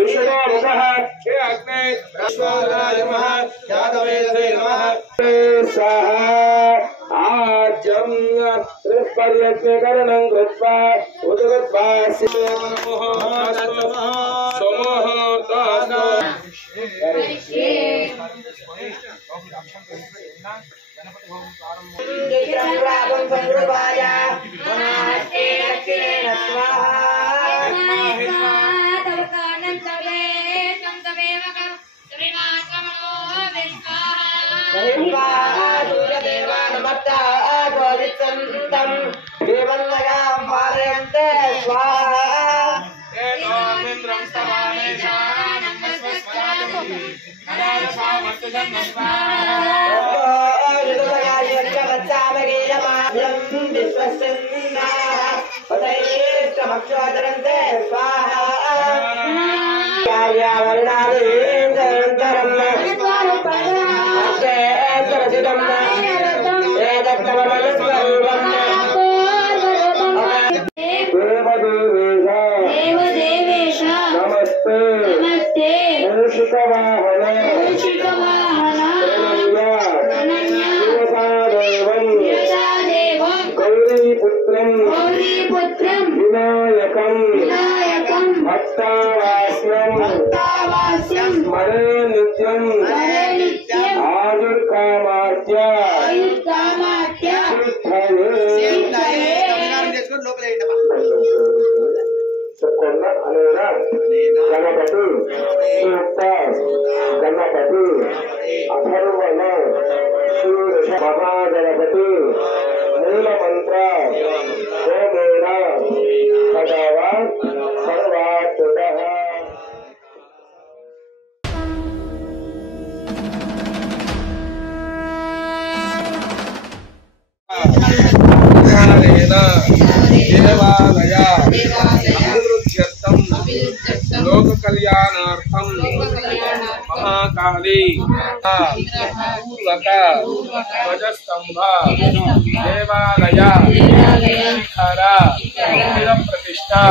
विष्णु नमः हे अग्ने विश्वराय नमः यादवेदे नमः स्वाहा आजं त्रिपर्यज्ञकरणं कृत्वा उदगत्वा शिवो लोक कल्याणार्थम महाकाली ध्वजस्तंभ देवालय शिखर प्रतिष्ठा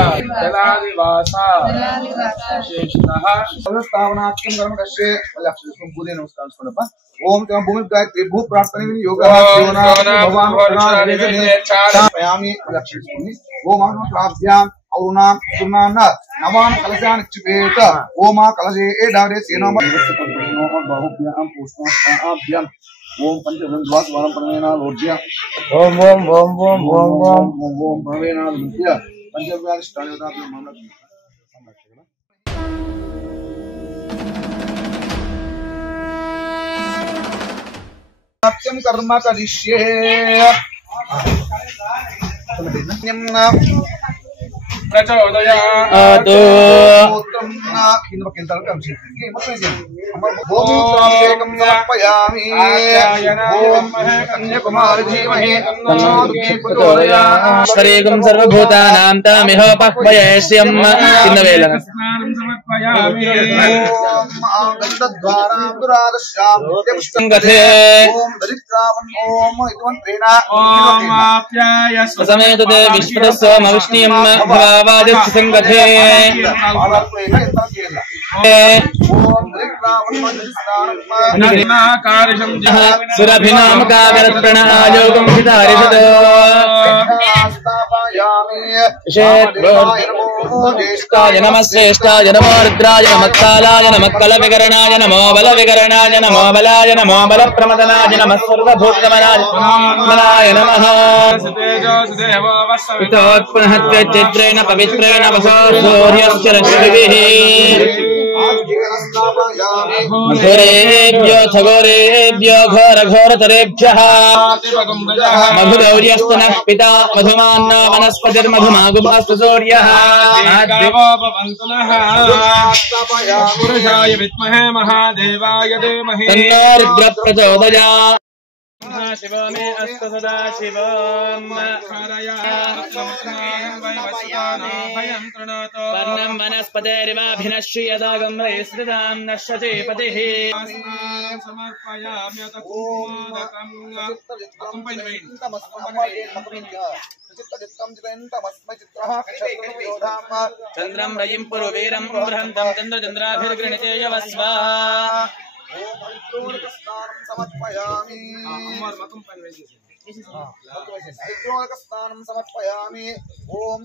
जलादिवासा स्थापनार्थम कर्मकस्य पूजे नमस्कार ओम तम भूमि गायत्री भू प्रार्थना योगा भगवान लक्ष्मी ओम प्राभ्याम औरुणाम सुनान नवान कलशान चिपेत ओम कलशे एडारे सेनोम बहुभ्याम पुष्पाभ्याम ओम पंचभ्रंद्वास वरम परमेना लोज्य ओम ओम ओम ओम ओम ओम ओम परमेना लोज्य पंचभ्याम स्थानदात मामला सत्यम कर्म करिष्ये प्रचोदयात् सर्वं सर्वभूतानां तामिहोपह्वयेष्यं चिन्नवेलन समेतते विश्वतस्सोमविष्णियं भवावादित्संगते सुरभिनामकागरत्प्रणयोगं हितारिषद ज्येष्ठाय नमः श्रेष्ठाय नमो रुद्राय नमः कालाय नमः कलविकरणाय नमो बलविकरणाय नमो बलाय नमो बलप्रमदनाय नमः सर्वभूतमनाय नमः पुनः चैत्रेण पवित्रेण वसो सूर्यस्य रश्मिभिः घोरेभ्यो घोरेभ्यो घोरघोरतरेभ्यः मधुगौर्यस्तनः पिता मधुमान्नो वनस्पतिर्मधुमागुभास्तु सूर्यः पुरुषाय विद्महे महादेवाय धीमहि तन्नो रुद्रः प्रचोदयात् शिवो मे अस्तु सदा शिवम् वर्णं वनस्पतेरिवाभिनश्यदागं वैस्मृतां नश्यते पतिः चन्द्रं रयिं पुरुवीरं बृहन्तं चन्द्रचन्द्राभिर्गृणीते यवस्व स्नानं समर्पयामि ओम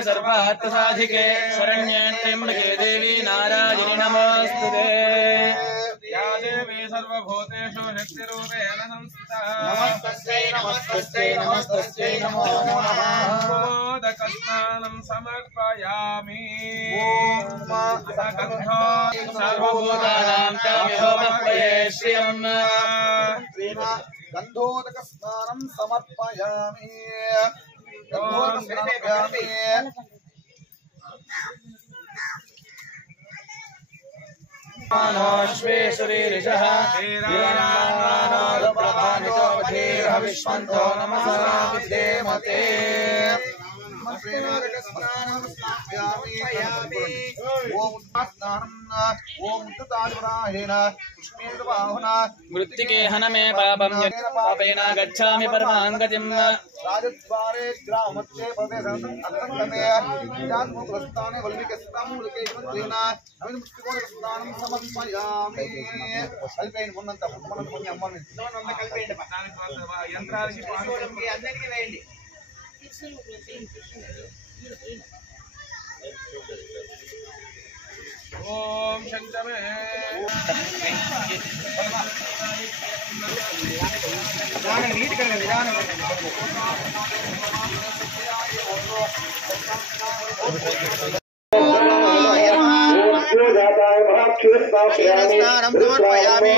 सर्वार्थसाधिके शरण्ये त्र्यम्बके देवी नारायणि नमोस्तुते या देवी सर्वभूतेषु शक्तिरूपेण संस्थिता नमस्तस्यै नमस्तस्यै नमस्तस्यै नमो नमः मोदकस्नानं समर्पयामि ओम सर्वभूतानां च विभवः श्रियम् गंधोदक स्नानं समर्पयामि श्वेश्वरीरिषः विश्वन्तो नमः विधेमते मृत्तिके हनमे पापं पापेन गच्छामि परमां गतिम् राजद्वारे ग्रामच्चे प्रदेशे स्थाने वल्लिकस्तामुलकेन नवीनमुक्तिकोणस्नानं समर्पयामि అల్పైన ఉన్నంత పుణ్యం అమ్మని యంత్రాలకి పాండుకి అందరికి వేయండి ఓం శంకరే విధానం నీట్ కరెంట్ విధానం సమర్పయామి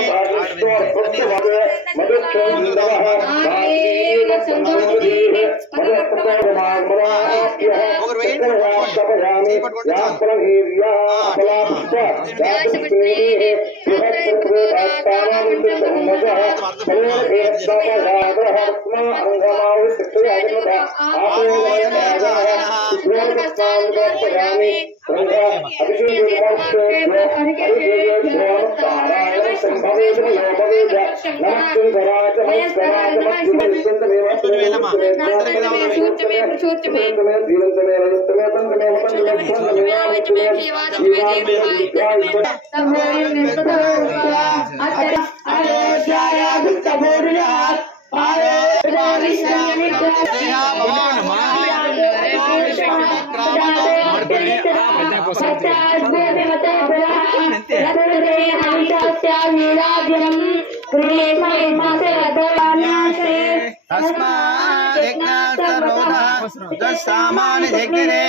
सामान्य जग्रे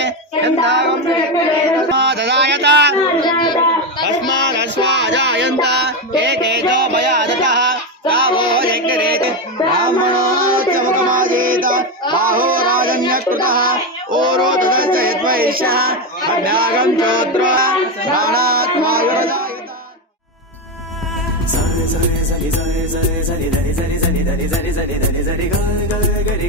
ददायत अस्मान् अस्वाजायन्त एकेतो मया दतः तावो जग्रे ब्राह्मणोच्चमुखमाजेत बाहो राजन्यकृतः ओरो तदश्च यद्वैश्यः अभ्यागं चोत्र प्राणात् वायुरजायत Zari zari zari zari zari zari zari zari zari zari zari zari gari gari